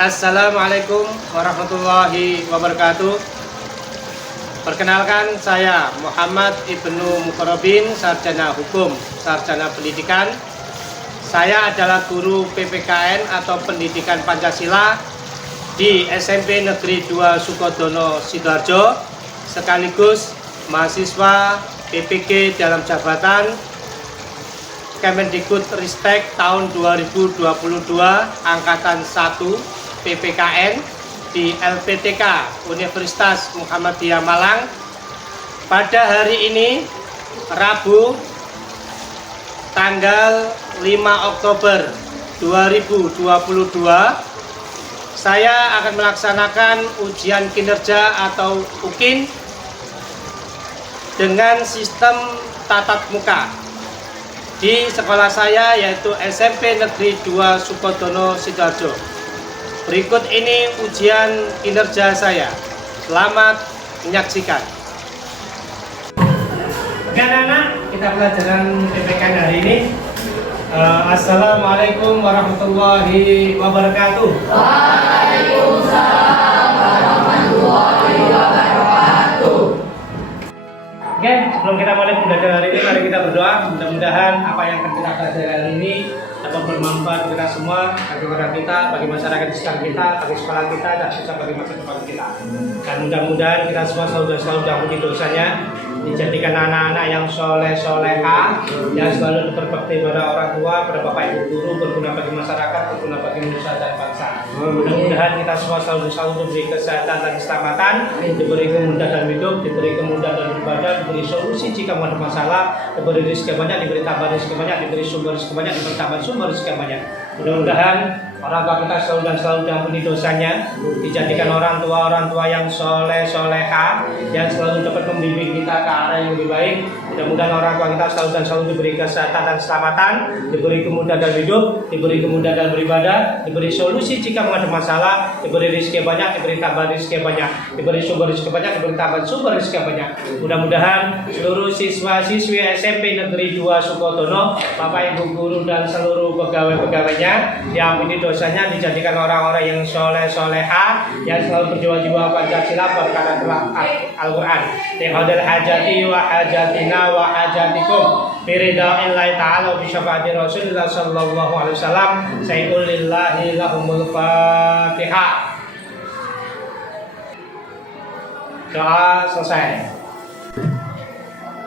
Assalamualaikum warahmatullahi wabarakatuh. Perkenalkan, saya Muhammad Ibnu Mukarrabin, Sarjana Hukum, Sarjana Pendidikan. Saya adalah guru PPKN atau Pendidikan Pancasila di SMP Negeri 2 Sukodono, Sidoarjo, sekaligus mahasiswa PPG dalam jabatan Kemendikbudristek tahun 2022 Angkatan 1 PPKN di LPTK Universitas Muhammadiyah Malang. Pada hari ini, Rabu, tanggal 5 Oktober 2022, saya akan melaksanakan ujian kinerja atau UKIN dengan sistem tatap muka di sekolah saya, yaitu SMP Negeri 2 Sukodono, Sidoarjo. Berikut ini ujian kinerja saya. Selamat menyaksikan. Oke anak-anak, kita pelajaran PPKN hari ini. Assalamualaikum warahmatullahi wabarakatuh. Waalaikumsalam warahmatullahi wabarakatuh. Oke, sebelum kita mulai belajar hari ini, mari kita berdoa. Mudah-mudahan apa yang akan kita pelajari hari ini dapat bermanfaat untuk kita semua, bagi orang kita, bagi masyarakat di sekitar kita, bagi sekolah kita, dan juga bagi masa depan kita. Dan mudah-mudahan kita semua selalu diampuni dosanya, dijadikan anak-anak yang soleh-soleha, yang selalu berbakti pada orang tua, pada bapak ibu guru, berguna bagi masyarakat, berguna bagi manusia dan bangsa. Mudah-mudahan kita semua selalu diberi kesehatan dan keselamatan, diberi kemudahan dalam hidup, diberi kemudahan dalam ibadah, diberi solusi jika ada masalah, diberi rezeki banyak, diberi tambah rezeki banyak, diberi sumber rezeki banyak, diberi tambah sumber rezeki banyak. Mudah-mudahan orang tua kita selalu diampuni dosanya, dijadikan orang tua yang soleh-soleha, yang selalu dapat membimbing kita ke arah yang lebih baik. Mudah-mudahan orang tua kita selalu diberi kesehatan dan keselamatan, diberi kemudahan dalam hidup, diberi kemudahan dalam beribadah, diberi solusi jika ada masalah, diberi rezeki banyak, diberi tambah rezeki banyak, diberi sumber rezeki banyak, diberi tambah sumber rezeki banyak. Mudah-mudahan seluruh siswa-siswi SMP Negeri 2 Sukodono, Bapak Ibu guru dan seluruh pegawai-pegawainya diampuni dosanya, dijadikan orang-orang yang soleh-soleha, yang selalu berjiwa-jiwa Pancasila berkata Al-Quran. Tihadil hajati wa hajatina wa hajatikum biridha'illahi ta'ala wa bisyafaati Rasulillah sallallahu alaihi wasallam. Sayyidul lillahi lahumul Fatihah. Doa selesai.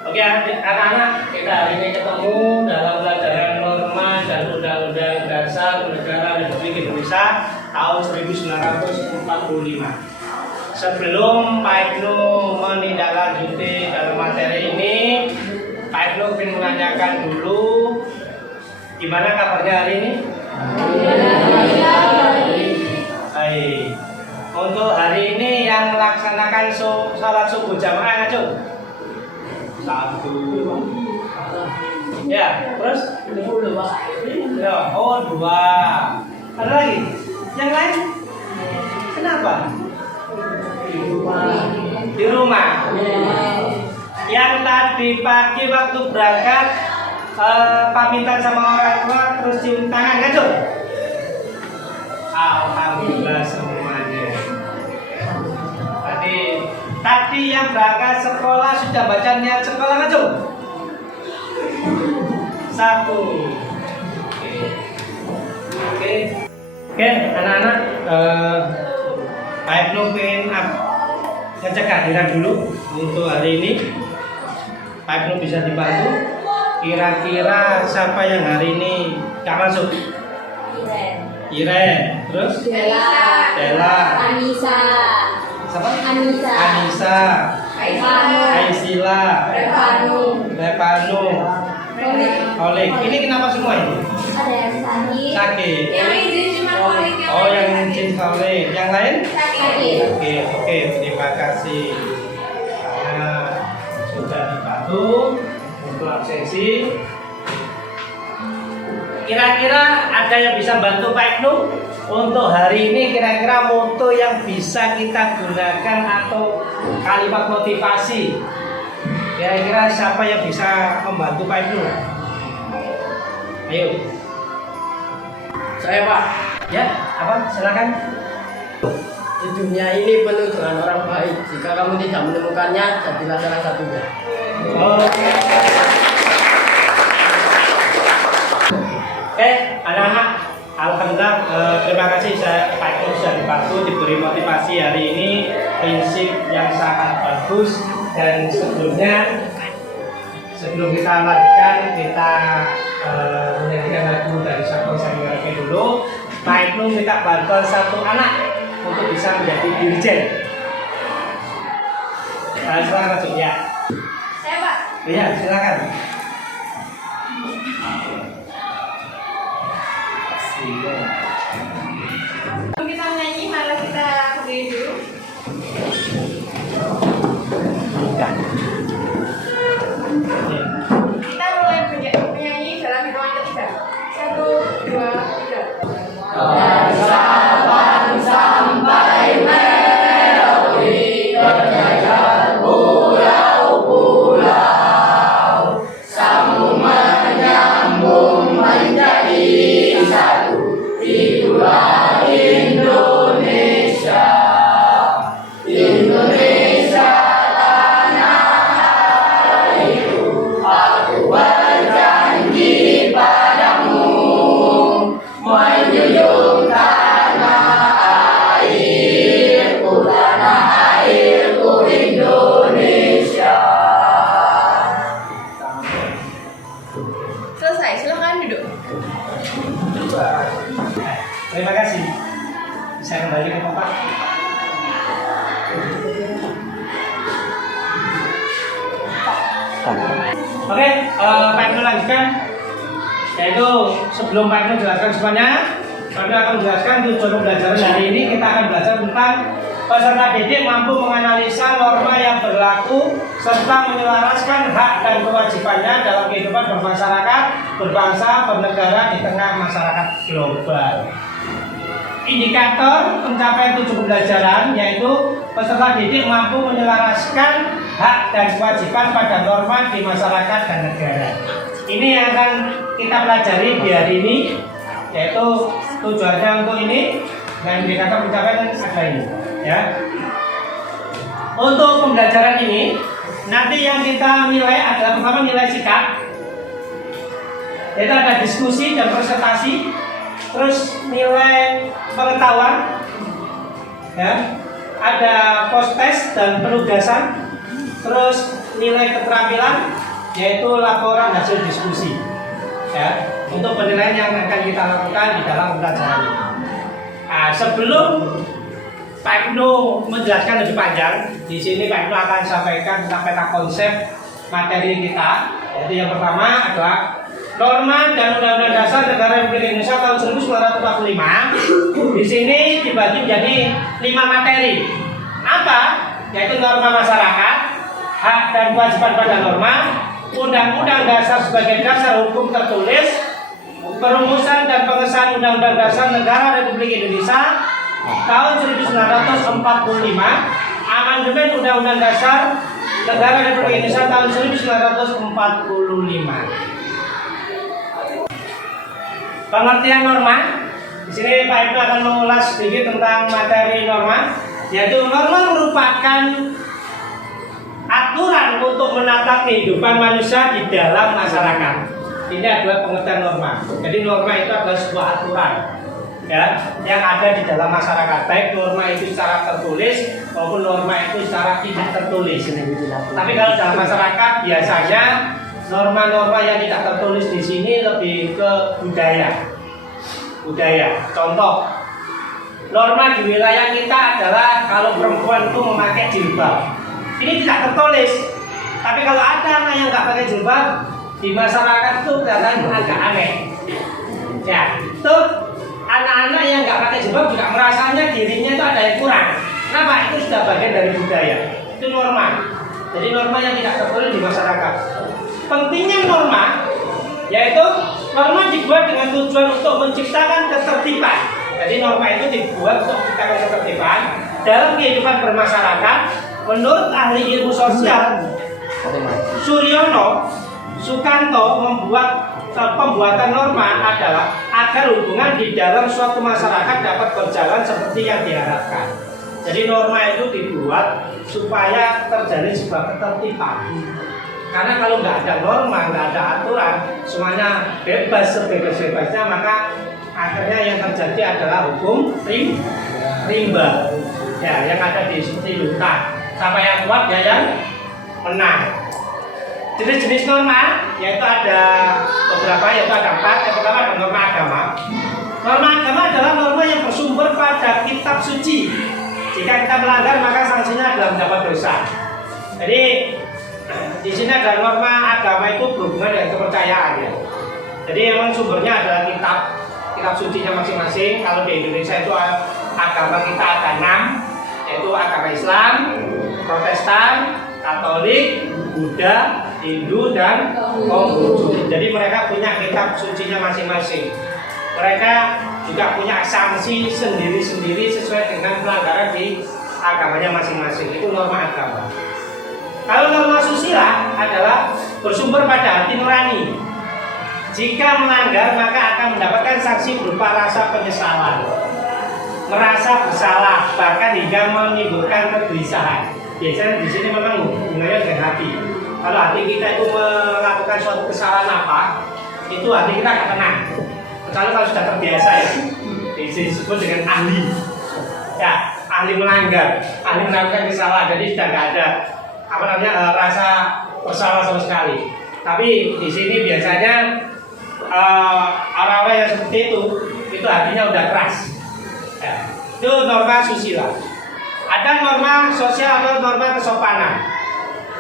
Oke anak-anak, kita hari ini ketemu dalam pelajaran norma dan undang-undang dasar negara Republik Indonesia tahun 1945. Sebelum Pak Ibnu menindaklanjuti dalam materi ini, Pak Ibnu ingin menanyakan dulu, gimana kabarnya hari ini? Baik. Untuk hari ini yang melaksanakan sholat subuh jamaah ngajung? Satu. Ya, terus? Ya, oh 2. Ada lagi? Yang lain? Kenapa? Di rumah. Yang tadi pagi waktu berangkat pamitan sama orang tua terus cium tangan kan tuh? Alhamdulillah semuanya. Tadi yang berangkat sekolah sudah baca niat sekolah kan tuh? 1. Oke, anak-anak, Pak Ibnu ingin ngecek kehadiran dulu untuk hari ini. Pak Ibnu bisa dibantu. Kira-kira siapa yang hari ini gak masuk? Iren. Terus? Dela. Anissa. Siapa? Anissa. Aisila. Revanu. Oleg. Ini kenapa semua ini? Ada yang Sakit. Yang izin cuma Oleg. Oh, yang izin Oleg. Yang lain? Sakit. Oke, terima kasih karena sudah dibantu untuk absensi. Kira-kira ada yang bisa bantu Pak Ibnu untuk hari ini? Kira-kira moto yang bisa kita gunakan atau kalimat motivasi, kira-kira siapa yang bisa membantu Pak Ibnu? Ayo. Saya Pak. Ya, apa? Silakan. Di dunia ini penuh dengan orang baik. Jika kamu tidak menemukannya, jadilah salah satunya. Oke, anak-anak, alhamdulillah terima kasih Pak Eko sudah dibantu diberi motivasi hari ini, prinsip yang sangat bagus. Dan sebelum kita lanjutkan, kita menyanyikan lagu dari Sabang Sanggarapi dulu. Pak Eko minta bantuan satu anak untuk bisa menjadi dirjen. Silakan masuk ya. Saya Pak. Iya, silakan. Kita menyanyi, malah kita berdiri dulu. Kita mulai menyanyi dalam hitungan ketiga. 1, 2, 3. Selesai, silakan duduk. Terima kasih. Bisa kembali ke tempat. Oke, Pak Eko lanjutkan. Yaitu sebelum Pak Eko jelaskan semuanya, Pak Eko akan menjelaskan tujuan pembelajaran hari ini. Kita akan belajar tentang peserta didik mampu menganalisa norma yang berlaku serta menyelaraskan hak dan kewajibannya dalam kehidupan bermasyarakat, berbangsa, bernegara di tengah masyarakat global. Indikator pencapaian tujuan pembelajaran yaitu peserta didik mampu menyelaraskan hak dan kewajiban pada norma di masyarakat dan negara. Ini yang akan kita pelajari di hari ini, yaitu tujuannya untuk ini dan indikator pencapaian ada ini. Ya. Untuk pembelajaran ini, nanti yang kita nilai adalah pertama nilai sikap, yaitu ada diskusi dan presentasi, terus nilai pengetahuan, ya, ada post test dan penugasan, terus nilai keterampilan, yaitu laporan hasil diskusi, ya, untuk penilaian yang akan kita lakukan di dalam pembelajaran ini. Nah, sebelum Pak Ibnu menjelaskan lebih panjang, di sini Pak Ibnu akan sampaikan tentang peta konsep materi kita. Jadi yang pertama adalah norma dan Undang-Undang Dasar Negara Republik Indonesia tahun 1945. Di sini dibagi menjadi 5 materi. Apa? Yaitu norma masyarakat, hak dan kewajiban pada norma, Undang-Undang Dasar sebagai dasar hukum tertulis, perumusan dan pengesahan Undang-Undang Dasar Negara Republik Indonesia tahun 1945, amandemen Undang-Undang Dasar Negara Republik Indonesia tahun 1945. Pengertian norma. Di sini Pak Ibnu akan mengulas sedikit tentang materi norma, yaitu norma merupakan aturan untuk menata kehidupan manusia di dalam masyarakat. Ini adalah pengertian norma. Jadi norma itu adalah sebuah aturan, ya, yang ada di dalam masyarakat. Baik norma itu secara tertulis maupun norma itu secara tidak tertulis. Tapi kalau dalam masyarakat biasanya norma-norma yang tidak tertulis di sini lebih ke budaya. Contoh, norma di wilayah kita adalah kalau perempuan itu memakai jilbab. Ini tidak tertulis. Tapi kalau ada anak yang nggak pakai jilbab di masyarakat itu kelihatan agak aneh. Ya, itu anak-anak yang nggak pakai jilbab juga merasanya dirinya itu ada yang kurang. Kenapa? Itu sudah bagian dari budaya. Itu norma. Jadi norma yang tidak tertulis di masyarakat. Pentingnya norma, yaitu norma dibuat dengan tujuan untuk menciptakan ketertiban. Jadi norma itu dibuat untuk menciptakan ketertiban dalam kehidupan bermasyarakat. Menurut ahli ilmu sosial Suryono Sukanto membuat pembuatan norma adalah agar hubungan di dalam suatu masyarakat dapat berjalan seperti yang diharapkan. Jadi norma itu dibuat supaya terjadi sebuah ketertiban. Karena kalau nggak ada norma, nggak ada aturan, semuanya bebas sebebas-bebasnya, maka akhirnya yang terjadi adalah hukum rimba. Ya, yang ada di lutan. Siapa yang kuat dia yang menang. Jenis-jenis norma yaitu ada beberapa, yaitu ada 4. Yang pertama ada norma agama. Norma agama adalah norma yang bersumber pada kitab suci. Jika kita melanggar maka sanksinya adalah mendapat dosa. Jadi di sini ada norma agama itu berhubungan dengan kepercayaan ya. Jadi memang sumbernya adalah kitab sucinya masing-masing. Kalau di Indonesia itu agama kita ada 6, yaitu agama Islam, Protestan, Katolik, Buddha, Hindu, dan Konghucu. Jadi mereka punya kitab sucinya masing-masing. Mereka juga punya sanksi sendiri-sendiri sesuai dengan pelanggaran di agamanya masing-masing. Itu norma agama. Kalau norma susila adalah bersumber pada hati nurani. Jika melanggar maka akan mendapatkan sanksi berupa rasa penyesalan, merasa bersalah, bahkan hingga menimbulkan kegelisahan. Biasanya di sini memang hubungannya dengan hati. Kalau hati kita itu melakukan suatu kesalahan apa, itu hati kita akan tenang. Kecuali kalau sudah terbiasa ya, disebut dengan ahli. Ya, ahli melanggar, ahli melakukan kesalahan. Jadi sudah nggak ada rasa bersalah sama sekali. Tapi di sini biasanya orang-orang yang seperti itu hatinya udah keras. Ya, itu norma susila. Ada norma sosial atau norma kesopanan.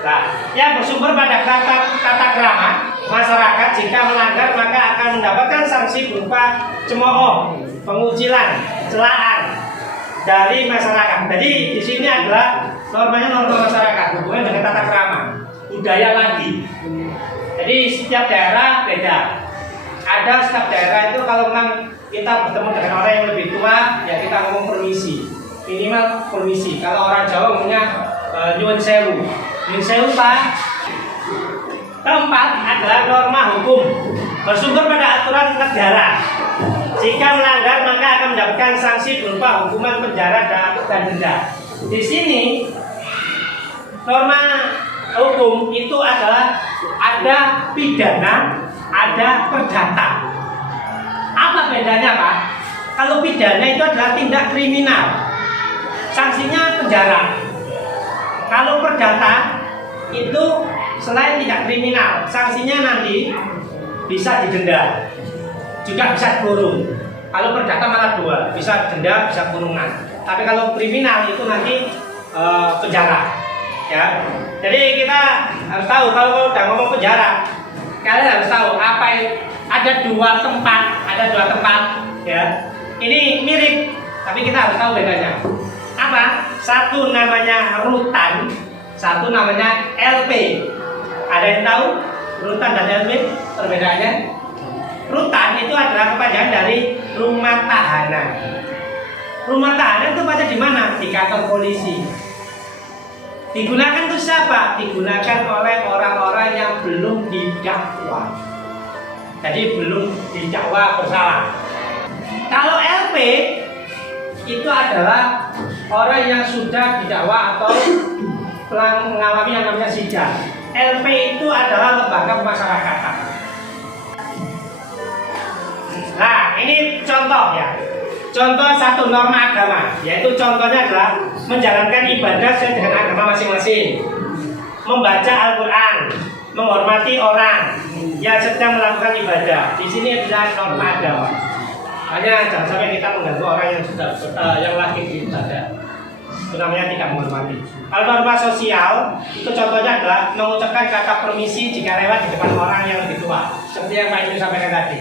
Nah, yang bersumber pada tata krama masyarakat, jika melanggar maka akan mendapatkan sanksi berupa cemooh, pengucilan, celaan dari masyarakat. Jadi di sini adalah normanya norma masyarakat, hubungan dengan tata krama, budaya lagi. Jadi setiap daerah beda. Ada setiap daerah itu kalau memang kita bertemu dengan orang yang lebih tua, ya kita ngomong permisi, minimal permisi. Kalau orang Jawa ngomongnya nyuwun sewu. Nyuwun sewu Pak. Keempat adalah norma hukum, bersumber pada aturan negara. Jika melanggar maka akan mendapatkan sanksi berupa hukuman penjara dan denda. Di sini norma hukum itu adalah ada pidana, ada perdata. Apa bedanya Pak? Kalau pidana itu adalah tindak kriminal, sanksinya penjara. Kalau perdata itu selain tidak kriminal, sanksinya nanti bisa didenda, juga bisa kurung. Kalau perdata malah 2, bisa denda, bisa kurungan. Tapi kalau kriminal itu nanti penjara. Ya, jadi kita harus tahu kalau udah ngomong penjara, kalian harus tahu apa ada 2 tempat, ya. Ini mirip, tapi kita harus tahu bedanya. Apa? Satu namanya rutan, satu namanya LP. Ada yang tahu rutan dan LP perbedaannya? Rutan itu adalah kepanjangan dari rumah tahanan. Rumah tahanan itu pada di mana? Di kantor polisi. Digunakan untuk siapa? Digunakan oleh orang-orang yang belum didakwa. Jadi belum didakwa bersalah. Kalau LP itu adalah orang yang sudah didakwa atau mengalami yang namanya sidang. LP itu adalah lembaga pemasyarakatan. Nah, ini contoh ya. Contoh satu norma agama, yaitu contohnya adalah menjalankan ibadah sesuai dengan agama masing-masing, membaca Al-Quran, menghormati orang yang sedang melakukan ibadah. Di sini adalah norma agama. Hanya jangan sampai kita mengganggu orang yang sudah yang lagi beribadah. Itu namanya tidak menghormati. Kalau norma sosial, itu contohnya adalah mengucapkan kata permisi jika lewat di depan orang yang lebih tua. Seperti yang Pak Ibu sampaikan tadi.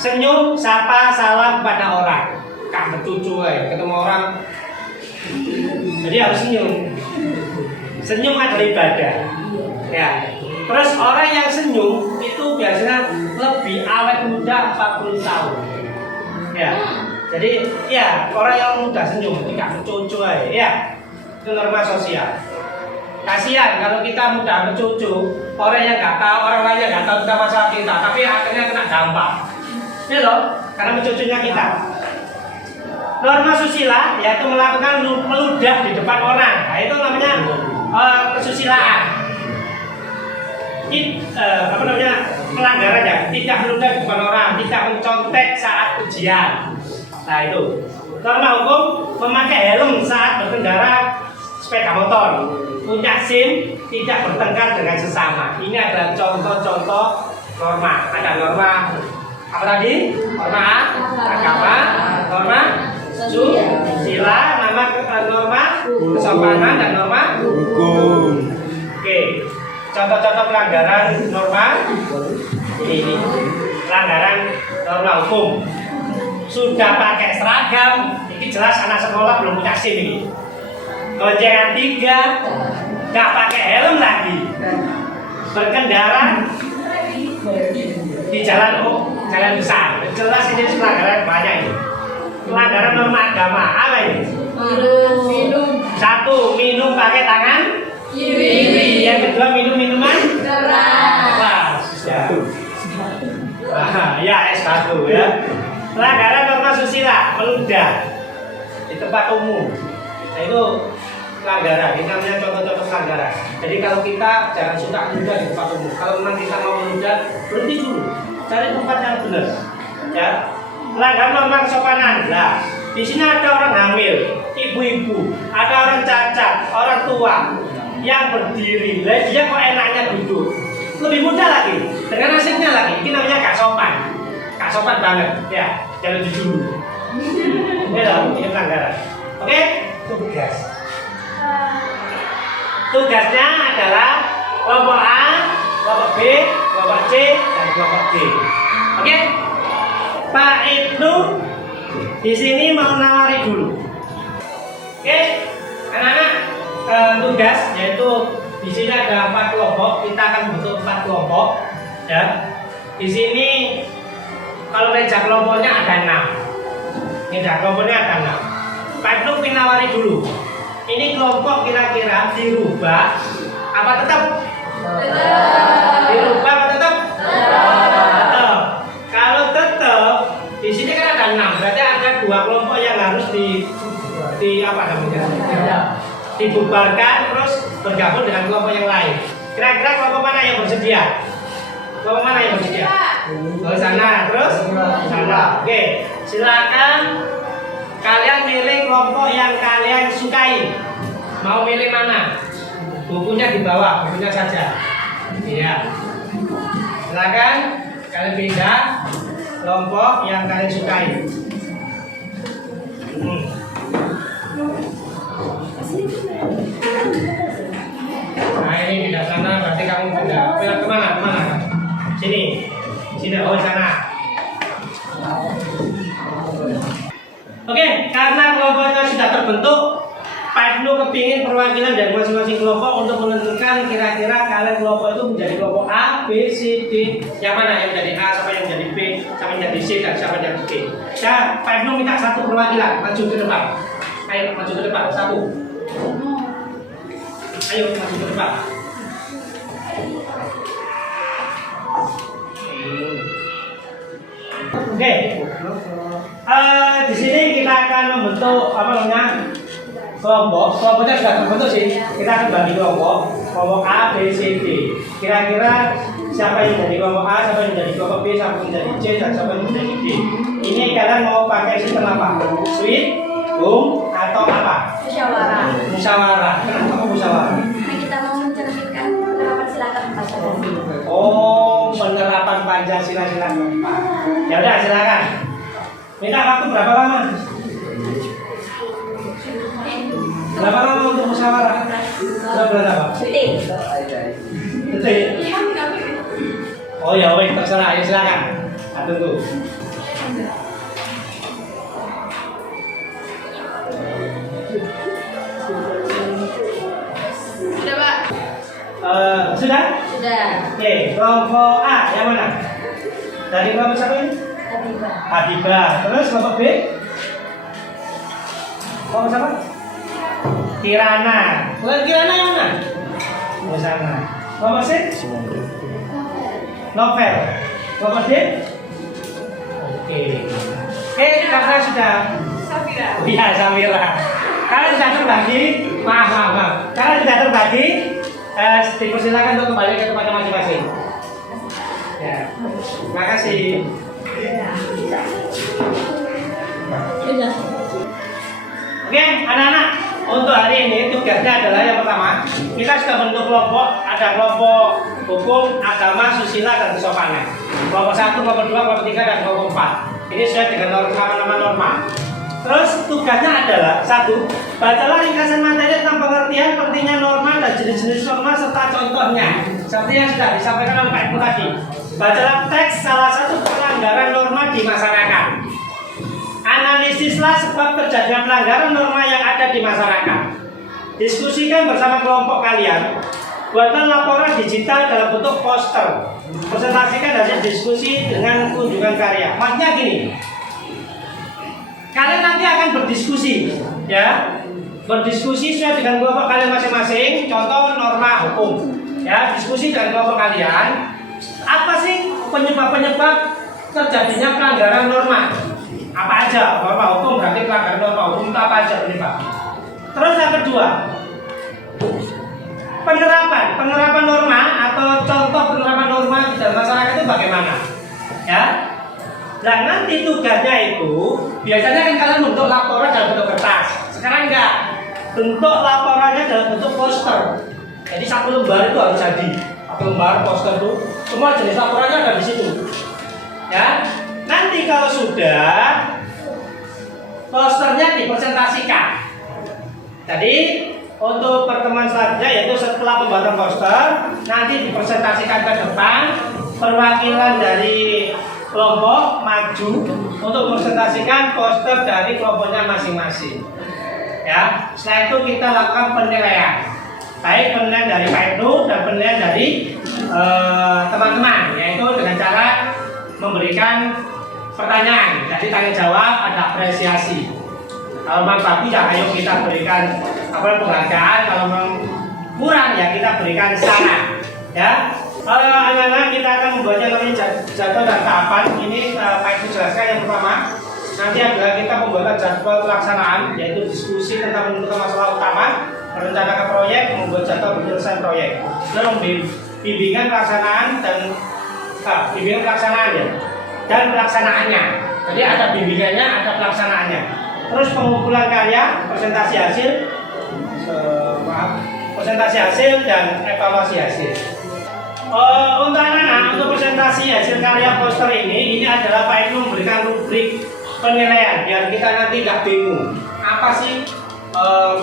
Senyum, sapa, salam kepada orang. Kak bercucu ketemu orang, jadi harus senyum. Senyum adalah ibadah. Ya. Terus orang yang senyum itu biasanya lebih awet muda 40 tahun. Ya. Jadi ya orang yang muda senyum, tidak bercucu ya. Itu norma sosial. kasihan kalau kita mudah mencucu orang yang nggak tahu, orang lain yang nggak tahu tentang masalah kita, tapi akhirnya kena dampak. Ini loh, karena mencucunya kita. Norma susila yaitu melakukan meludah di depan orang. Nah, itu namanya kesusilaan. Apa namanya? Pelanggaran ya, tidak meludah di depan orang, tidak mencontek saat ujian. Nah, itu. Norma hukum memakai helm saat berkendara sepeda motor, punya SIM, tidak bertengkar dengan sesama. Ini adalah contoh-contoh norma. Ada norma apa tadi? Norma A, agama, norma susila, norma kesopanan, dan norma hukum. Oke, contoh-contoh pelanggaran norma ini. Pelanggaran norma hukum. Sudah pakai seragam, ini jelas anak sekolah belum punya SIM ini. Goncengan 3, nggak pakai helm lagi, berkendara di jalan besar. Jelas ini pelanggaran banyak ini. Pelanggaran norma agama apa ini? Minum. 1, minum pakai tangan kiri. Yang kedua, minum minuman keras. Ya, S1 ya. Pelanggaran norma susila, meludah di tempat umum. Nah, itu pelanggaran, ini namanya contoh-contoh pelanggaran. Jadi kalau kita jangan suka meludah di tempat umum. Kalau memang kita mau meludah, berhenti dulu, cari tempat yang benar. Ya, pelanggaran norma kesopanan. Nah, di sini ada orang hamil, ibu-ibu, ada orang cacat, orang tua yang berdiri. Lah dia kok enaknya duduk. Lebih mudah lagi, dengan asiknya lagi. Ini namanya gak sopan. Gak sopan banget. Ya, jangan jujur. Ini pelanggaran. Oke, tugas. Tugasnya adalah kelompok A, kelompok B, kelompok C, dan kelompok D. Oke, Pak Ibnu di sini mau nawari dulu. Oke, anak-anak, tugas yaitu di sini ada 4 kelompok. Kita akan bentuk 4 kelompok. Ya, di sini kalau meja kelompoknya ada 6. Meja kelompoknya ada 6. Pak Ibnu pinawari dulu. Ini kelompok kira-kira dirubah apa tetap? Dirubah apa tetap? Tetap. Kalau tetap, di sini kan ada 6. Berarti ada 2 kelompok yang harus di apa namanya? Dibubarkan terus bergabung dengan kelompok yang lain. Kira-kira kelompok mana yang bersedia? Kelompok mana yang bersedia? Oh, sana, terus sana. Oke, silakan. Kalian pilih kelompok yang kalian sukai. Mau pilih mana? Bukunya di bawah, bukunya saja. Iya. Silakan kalian pindah kelompok yang kalian sukai. Nah, ini pindah sana, berarti kamu pindah. Pindah kemana? Kemana? Sini. Sini. Oh, sana. Oke, karena kelompoknya sudah terbentuk, Pak Ibnu kepingin perwakilan dari masing-masing kelompok untuk menentukan kira-kira kalian kelompok itu menjadi kelompok A, B, C, D. Yang mana yang menjadi A, siapa yang menjadi B, siapa yang menjadi C, dan siapa yang menjadi D. Nah, Pak Ibnu minta 1 perwakilan maju ke depan. Ayo maju ke depan, 1. Ayo maju ke depan. Oke. Di sini kita akan membentuk apa namanya kelompok. Kelompoknya sudah terbentuk sih. Kita akan bagi kelompok A, B, C, D. Kira-kira siapa yang jadi kelompok A, siapa yang jadi kelompok B, siapa yang jadi C, dan siapa yang jadi D. Ini kalian mau pakai sistem apa? Sweet, boom, atau apa? Musyawarah. Musyawarah. Kenapa kok musyawarah? Karena kita mau mencerminkan penerapan silakan Pancasila. Oh, penerapan Pancasila silakan. Ya udah silakan. Minta waktu berapa lama? Berapa lama untuk musyawarah? Berapa? Detik. Oh ya, wait, terserah. Ayo silakan. Tunggu. Sudah, Pak? Sudah? Sudah. Oke, kelompok A yang mana? Dari kelompok siapa ini? Habibah. Terus kelompok B? Kelompok siapa? Kirana. Bukan Kirana yang mana? Oh sana. Bapak sih? Novel. Bapak sih? Oke. Kakak sudah. Safira. Iya, Samira. Kalian sudah terbagi. Maaf. Kalian sudah terbagi. Dipersilakan untuk kembali ke tempatnya masing-masing. Ya. Terima kasih. Oke, anak-anak. Untuk hari ini tugasnya adalah yang pertama, kita sudah bentuk kelompok. Ada kelompok hukum, agama, susila, dan kesopanan. Kelompok 1, kelompok 2, kelompok 3, dan kelompok 4. Ini sesuai dengan nama-nama norma. Terus tugasnya adalah 1. Bacalah ringkasan materi tentang pengertian pentingnya norma dan jenis-jenis norma serta contohnya. Seperti yang sudah disampaikan oleh Pak Ibu tadi. Bacalah teks salah satu pelanggaran norma di masyarakat. Analisislah sebab terjadinya pelanggaran norma yang ada di masyarakat. Diskusikan bersama kelompok kalian. Buatlah laporan digital dalam bentuk poster. Presentasikan hasil diskusi dengan kunjungan karya. Maksudnya gini. Kalian nanti akan berdiskusi, ya, berdiskusi sesuai dengan kelompok kalian masing-masing. Contoh norma hukum, ya, diskusi dengan kelompok kalian. Apa sih penyebab-penyebab terjadinya pelanggaran norma? Apa aja? Norma hukum berarti pelanggaran norma hukum itu apa aja penyebab? Terus yang kedua, penerapan norma atau contoh penerapan norma di dalam masyarakat itu bagaimana? Ya. Nah nanti tugasnya itu biasanya kan kalian bentuk laporan dalam bentuk kertas. Sekarang enggak, bentuk laporannya dalam bentuk poster. Jadi 1 lembar itu harus jadi 1 lembar poster itu. Semua jenis laporannya ada di situ. Ya, nanti kalau sudah posternya dipresentasikan. Jadi untuk pertemuan selanjutnya yaitu setelah pembuatan poster nanti dipresentasikan ke depan, perwakilan dari kelompok maju untuk presentasikan poster dari kelompoknya masing-masing. Ya, setelah itu kita lakukan penilaian, baik penilaian dari Pak Ibnu dan penilaian dari teman-teman, yaitu dengan cara memberikan pertanyaan, jadi tanya jawab, ada apresiasi. Kalau memang bagus ya ayo kita berikan penghargaan, kalau memang kurang ya kita berikan saran. Ya. Anak-anak kita akan membuatnya namanya jadwal dan tahapan. Ini Pak Ibu jelaskan yang pertama. Nanti adalah kita membuat jadwal pelaksanaan, yaitu diskusi tentang menentukan masalah utama, merencanakan proyek, membuat jadwal penyelesaian proyek, dan bimbingan pelaksanaan dan bimbingan pelaksanaan ya, dan pelaksanaannya. Jadi ada bimbingannya, ada pelaksanaannya. Terus pengumpulan karya, presentasi hasil dan evaluasi hasil. Untuk anak-anak, untuk presentasi hasil karya poster ini adalah Pak Ibnu memberikan rubrik penilaian biar kita nanti nggak bingung apa sih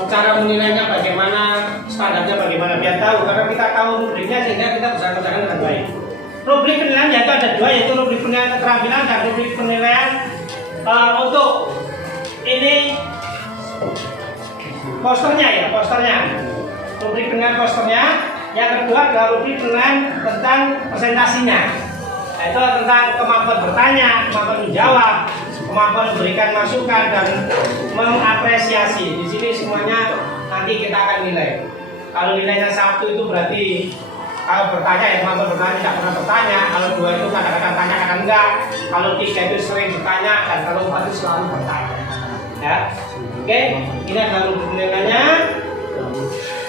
cara menilainya, bagaimana standarnya, bagaimana biar tahu, karena kita tahu rubriknya sehingga kita bisa kerjakan dengan baik. Rubrik penilaian yaitu ada 2, yaitu rubrik penilaian keterampilan dan rubrik penilaian untuk ini posternya ya, rubrik penilaian posternya. Yang kedua adalah rubrik penilaian tentang presentasinya, yaitu tentang kemampuan bertanya, kemampuan menjawab, kemampuan memberikan masukan dan mengapresiasi. Di sini semuanya nanti kita akan nilai. Kalau nilainya 1 itu berarti kalau bertanya ya kemampuan bertanya, tidak pernah bertanya. Kalau 2 itu kadang-kadang tanya, kadang enggak. Kalau 3 itu sering bertanya, dan kalau 4 itu selalu bertanya. Ya, oke. Ini adalah rubrik penilaiannya.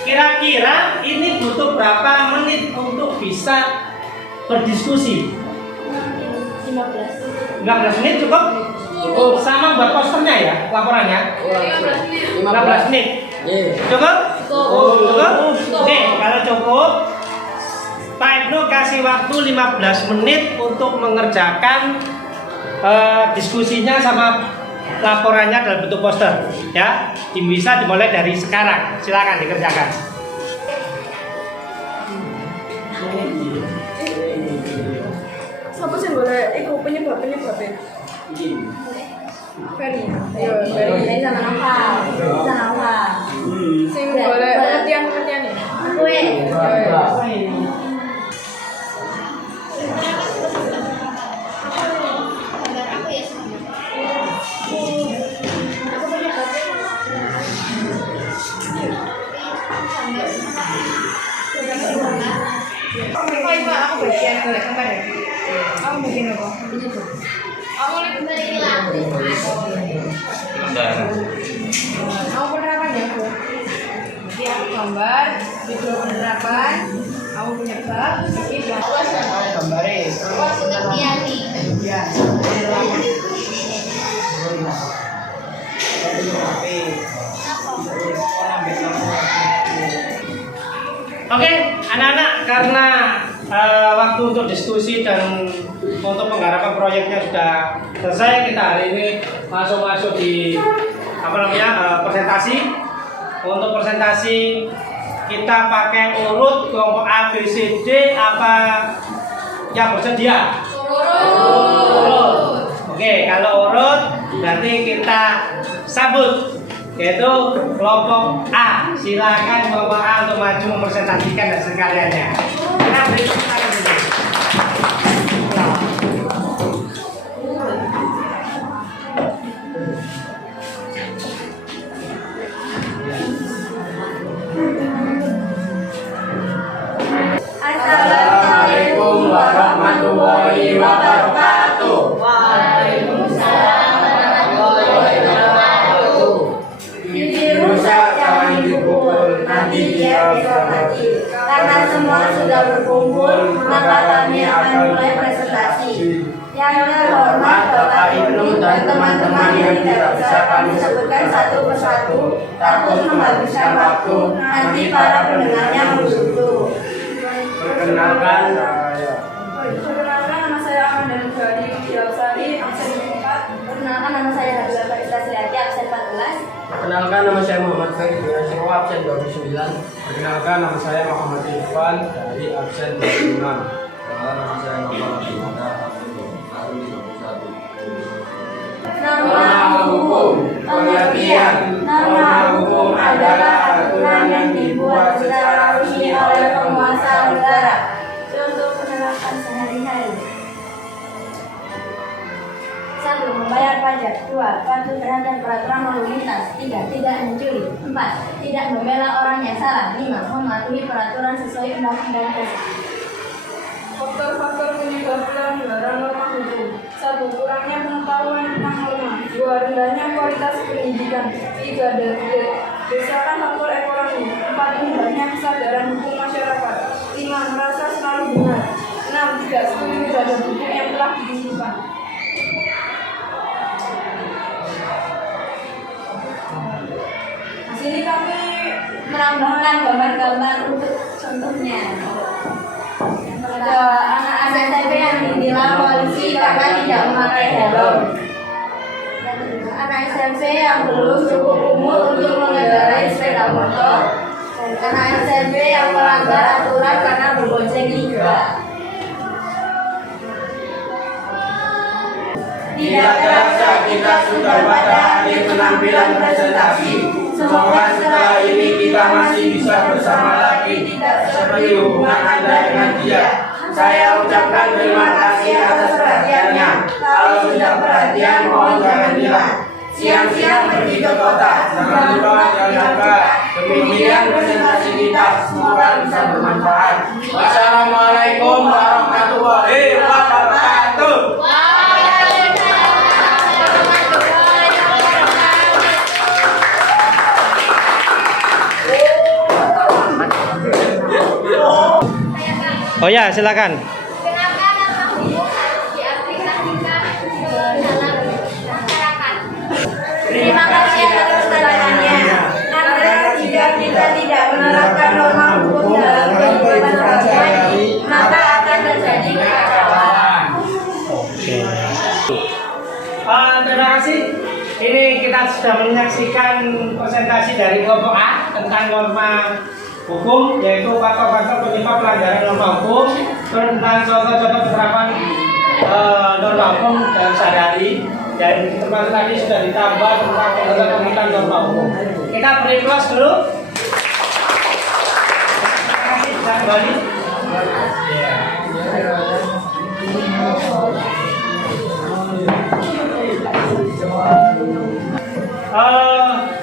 Kira-kira ini butuh berapa menit untuk bisa berdiskusi? 15 menit cukup? Oh, sama buat posternya ya, laporannya? 15 menit. Cukup? Cukup? Oke, kalau cukup, Pak Ibnu kasih waktu 15 menit untuk mengerjakan diskusinya sama laporannya dalam bentuk poster, ya. Bisa dimulai dari sekarang. Silakan dikerjakan. Siapa sih boleh ikut penyebabnya? Ferry. Ayo, Ferry. Sama apa? Sing boleh pengertian nih. Aku Ipa, aku bagian golek gambar ya. Kamu bikin apa? Kamu lihat dari hilang. Kamu penerapan ya, Bu? Jadi aku gambar, video penerapan. Kamu punya bab, tapi Gambarin. ya. Oke, anak-anak, karena waktu untuk diskusi dan untuk penggarapan proyeknya sudah selesai, kita hari ini masuk di presentasi. Untuk presentasi kita pakai urut kelompok A, B, C, D, apa yang bersedia? Urut. Oke, kalau urut berarti kita sambut, yaitu kelompok A. Silakan kelompok A untuk maju mempresentasikan hasil karyanya. Kita beri tepuk tangan dulu. Assalamualaikum warahmatullahi wabarakatuh. Waalaikumsalam warahmatullahi wabarakatuh. Bibir rusak jangan dipukul, nanti dia dihormati. Karena semua sudah berkumpul, maka kami akan mulai presentasi. Yang terhormat Bapak Ibnu dan teman-teman yang tidak bisa kami sebutkan satu persatu, takut menghabiskan waktu, nanti para pendengarnya memburu. Perkenalkan, Perkenalkan, nama saya Amanda Nugari Widiawsari, absen 4. Perkenalkan, nama saya Nabila Farida Silati, absen 14. perkenalkan nama saya Muhammad Farid Binasiro, absen 29. Perkenalkan, nama saya Muhammad Irfan dari absen 26. Nama saya Muhammad Imada, absen 31. Norma hukum, pengertian. Norma hukum adalah aturan yang dibuat secara resmi oleh penguasa negara. Contoh penerapan sehari-hari. 1. Membayar pajak. 2. Patuh terhadap peraturan lalu lintas. 3. Tidak mencuri. 4. Tidak membela orang yang salah. 5. Mematuhi peraturan sesuai undang-undang tersebut. Faktor-faktor penyebab pelanggaran norma hukum. 1. Kurangnya pengetahuan tentang norma. 2. Rendahnya kualitas pendidikan. 3. Desakan faktor ekonomi. 4. Rendahnya kesadaran hukum masyarakat. 5. Merasa selalu benar. 6. Tidak setuju terhadap hukum yang telah ditentukan. Di sini kami Menambahkan gambar-gambar untuk contohnya. Ada anak-anak SMP yang ditilang polisi karena tidak memakai helm. Anak SMP yang belum cukup umur untuk mengendarai sepeda motor. Dan anak SMP yang melanggar aturan karena berbonceng juga. tidak terasa kita sudah pada akhir penampilan presentasi. Semoga setelah ini kita masih bisa bersama lagi seperti hubungan Anda dengan dia. Saya ucapkan terima kasih atas perhatiannya. Kalau sudah perhatian, mohon jangan hilang. Siang-siang pergi ke kota, jangan lupa jaga. Demikian presentasi kita, semoga bisa bermanfaat. Wassalamualaikum warahmatullahi wabarakatuh. Oh ya, silakan. Kenapa nama hukum harus diaplikasikan ke dalam masyarakat? Terima kasih atas pertanyaannya. Karena jika kita tidak menerapkan norma hukum dalam kehidupan sehari-hari, maka akan terjadi kekacauan. Terima kasih. Ini kita sudah menyaksikan presentasi dari kelompok A tentang norma hukum, yaitu faktor-faktor penyebab pelanggaran norma hukum, tentang contoh-contoh penerapan norma hukum dalam sehari-hari, dan termasuk tadi sudah ditambah tentang penerapan norma hukum. Kita beri kelas dulu. Terima kasih, bisa kembali.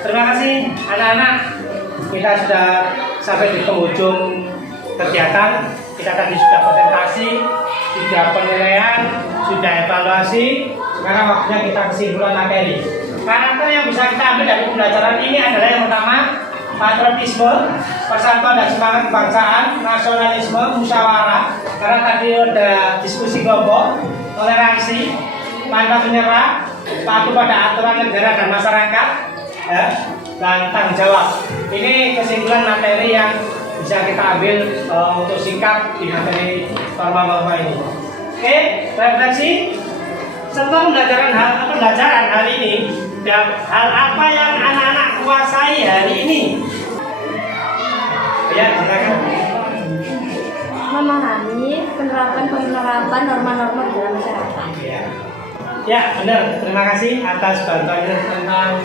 Terima kasih anak-anak. Kita sudah sampai di penghujung kegiatan. Kita kita tadi sudah presentasi, sudah penilaian, sudah evaluasi. Sekarang waktunya kita kesimpulan materi. Karakter yang bisa kita ambil dari pembelajaran ini adalah yang pertama, patriotisme, persatuan dan semangat kebangsaan, nasionalisme, musyawarah. Karena tadi ada diskusi kelompok, toleransi, pantang menyerah, patuh pada aturan negara dan masyarakat, ya, dan tanggung jawab. Ini kesimpulan materi yang bisa kita ambil untuk singkat di materi norma-norma ini. Oke, refleksi. Setelah pembelajaran hari ini, dan hal apa yang anak-anak kuasai hari ini? Ya, silakan. Memahami penerapan norma-norma dalam masyarakat. Ya, benar. Terima kasih atas bantuannya tentang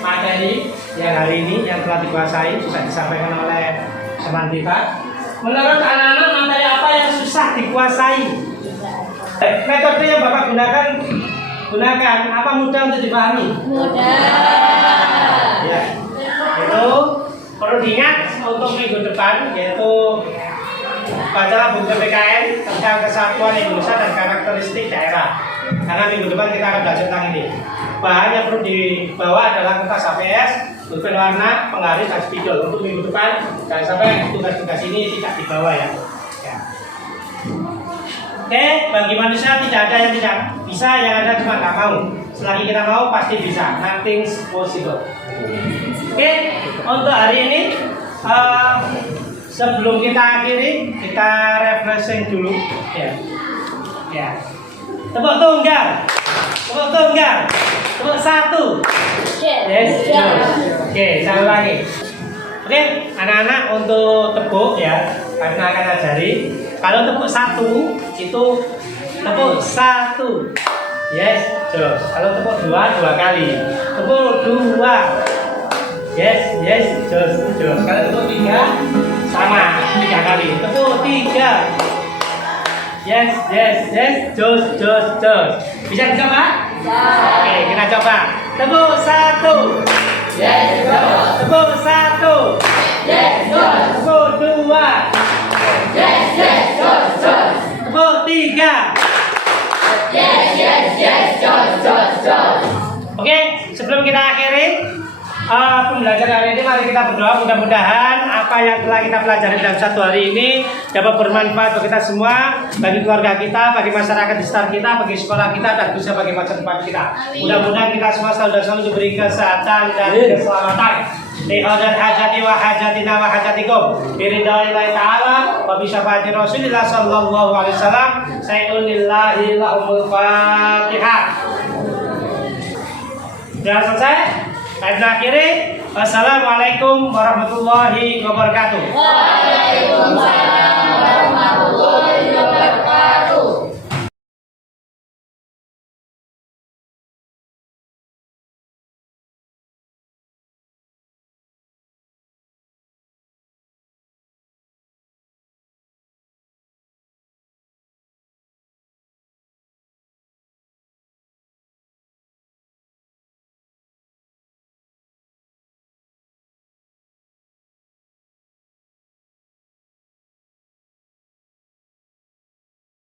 materi yang hari ini yang telah dikuasai, sudah disampaikan oleh teman kita. Menurut anak-anak, materi apa yang susah dikuasai? Metode yang Bapak gunakan apa mudah untuk dipahami? Mudah. Ya, itu perlu diingat untuk minggu depan, yaitu baca buku PPKN tentang kesatuan Indonesia dan karakteristik daerah. Karena minggu depan kita akan belajar tentang ini. Bahan yang perlu dibawa adalah kertas HVS, pulpen warna, penggaris, dan spidol. Untuk minggu depan, jangan sampai tugas-tugas ini tidak dibawa ya. Oke, bagi manusia tidak ada yang tidak bisa, yang ada cuma nggak mau. Selagi kita mau pasti bisa. Nothing's possible. Oke, untuk hari ini sebelum kita akhiri, kita refreshing dulu. Ya. Tepuk tunggal, tepuk satu. Yes. Oke, saya ulangi. Oke, anak-anak untuk tepuk ya, karena akan ajari. Kalau tepuk satu itu tepuk satu. Yes, terus. Kalau tepuk dua kali. Tepuk dua. Yes, terus. Kalau tepuk tiga sama 3 kali. Tepuk 3. Yes, terus. Bisa dicoba? Oke, kita coba. Tepuk satu. Yes, Tepuk satu. yes, Tepuk dua. yes, Tepuk 3. yes, Oke, sebelum kita akhiri pembelajaran hari ini, mari kita berdoa mudah-mudahan apa yang telah kita pelajari dalam satu hari ini dapat bermanfaat bagi kita semua, bagi keluarga kita, bagi masyarakat di sekitar kita, bagi sekolah kita, dan bisa bagi masa depan kita. Mudah-mudahan kita semua selalu diberi kesehatan dan keselamatan. Lihadan hajati wa hajatina wa hajatikum biridha'illahi ta'ala wa bisyafaati Rasulillah sallallahu alaihi wasallam. Sayyidunillahi lahumul Fatihah. Sudah selesai? Kita akhiri. Wassalamualaikum warahmatullahi wabarakatuh. Waalaikumsalam.